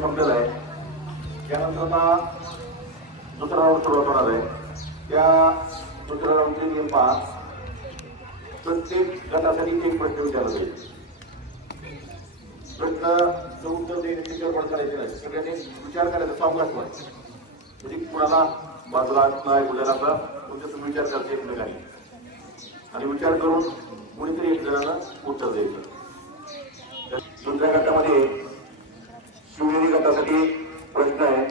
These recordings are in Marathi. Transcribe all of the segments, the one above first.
संपलेला आहे. त्यानंतर आता दुसरा राऊंड सुरुवात होणार आहे. त्या दुसऱ्या राऊंडचे नियम पहा. प्रत्येक गटासाठी एक प्रश्न विचारला जाईल. प्रश्न उत्तर देण्याची गडबड करायची नाही. सगळ्यांनी विचार करायचा, सावकाश व्हायचा. म्हणजे कुणाला बाजूला नाही बोलायला आता तुमच्या तुम्ही विचार करायचा एकमेकांनी आणि विचार करून कोणीतरी एक जणांना उत्तर द्यायचं. दुसऱ्या गटामध्ये शिवनेरी गटासाठी प्रश्न आहे.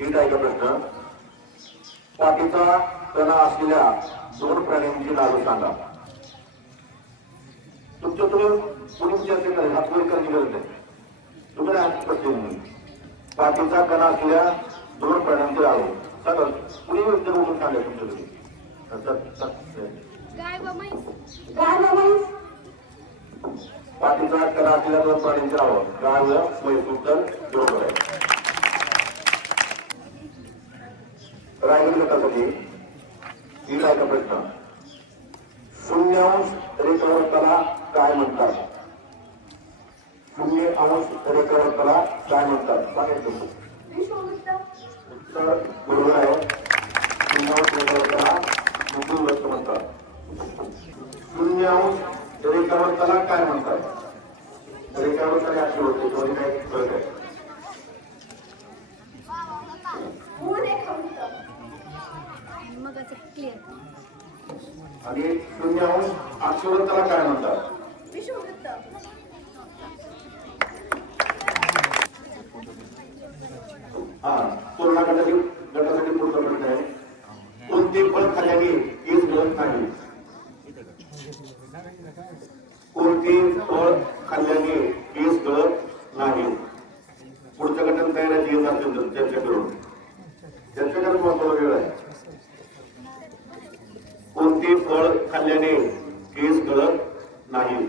नीट आहे का प्रश्न? पाठीचा कणा असलेल्या दोन प्राण्यांची नावे सांगा. तुमच्या तुम्ही कोणी विचारते नाही, हात वर करण्याची गरज नाही. तुम्हाला हात प्रश्न पाठीचा कणा असलेल्या दोन प्राण्यांची नावे सांगा. कुणी उत्तर बोलून सांगा तुमच्या तुम्ही. पाठीचा कणा असलेल्या दोन प्राण्यांची नावं गाय म्हैस. उत्तर बरोबर आहे. रायगड गटासाठी नीट आहे का प्रश्न? शून्यांश रेखावृत्ताला काय म्हणतात? शून्य अंश रेखावृत्ताला काय म्हणतात सांगायचं. उत्तर बरोबर आहे. शून्यांश रेखावृत्ताला विषुववृत्त म्हणतात. शून्यांश रेखावृत्ताला काय म्हणतात? रेखावृत्ताला अशी होते दोन्ही काय फरक आहे? आणि शून्यांश अक्षवृत्ताला काय म्हणतात? विषुववृत्त. हा पूर्ण गटासाठी पुढचा प्रश्न आहे. कोणते फळ खाल्ल्याने केस गळत नाही? कोणते फळ खाल्ल्याने केस गळत नाही? पुढच्या गटात काय राहायची येत असेल त्यांच्याकडून महत्वाचा वेळ आहे. कोणते फळ खाल्ल्याने केस गळत नाही?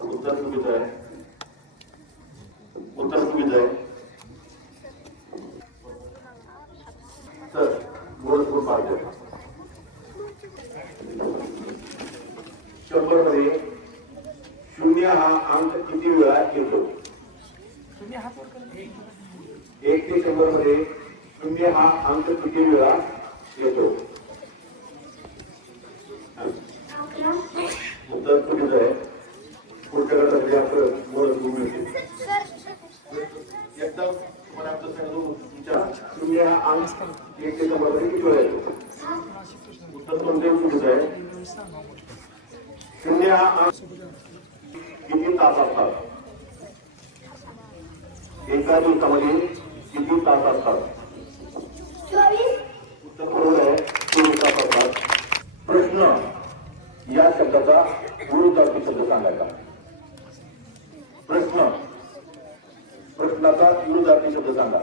उत्तर चुकीचं आहे. उत्तर चुकीचं आहे. तर गोरखपूर पाहिजे 100 मध्ये शून्य हा अंक किती वेळा येतो? 1 ते 100 मध्ये शून्य हा अंक किती वेळा येतो? उत्तर चुकीचं आहे. पुढच्या गटामध्ये आपलं बोलत मिळते. एकदम तुम्हाला आमचं सांगतो तुमच्या शून्य हा अंक 1 ते 100 मध्ये किती वेळा येतो? उत्तर कोणते चुकीचं आहे. शून्य हा अंक किती तास असतात? एका दिवसामध्ये किती तास असतात? उत्तर बरोबर आहे. 24 तास असतात. प्रश्न या शब्दाचा विरुद्धार्थी शब्द सांगायचा. प्रश्नाचा विरुद्धार्थी शब्द सांगा.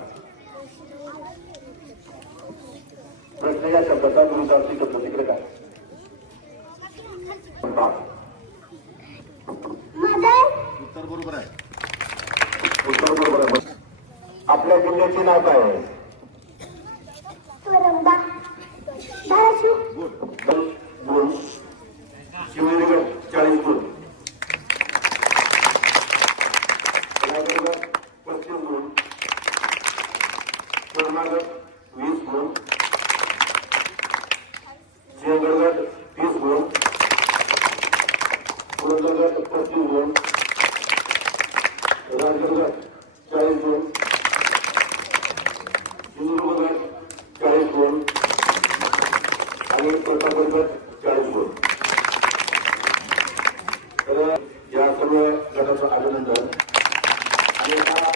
प्रश्न या शब्दाचा विरुद्धार्थी शब्द तिकडे काय? उत्तर बरोबर आहे. उत्तर बरोबर आहे. आपल्या जिल्ह्याचे नाव काय आहे? गुण. शिवनेरीगड 40 गुण. रायगड 35 गुण. कर्नाटक 20 गुण. सिंहगड 30 गुण. पुरंदरगड 35 गुण. राजगड 40 गुण. सिंधुदुर्ग 40 गुण आणि प्रतापगड 40 गुण. तर या सर्व गटाचं अभिनंदन. आणि हा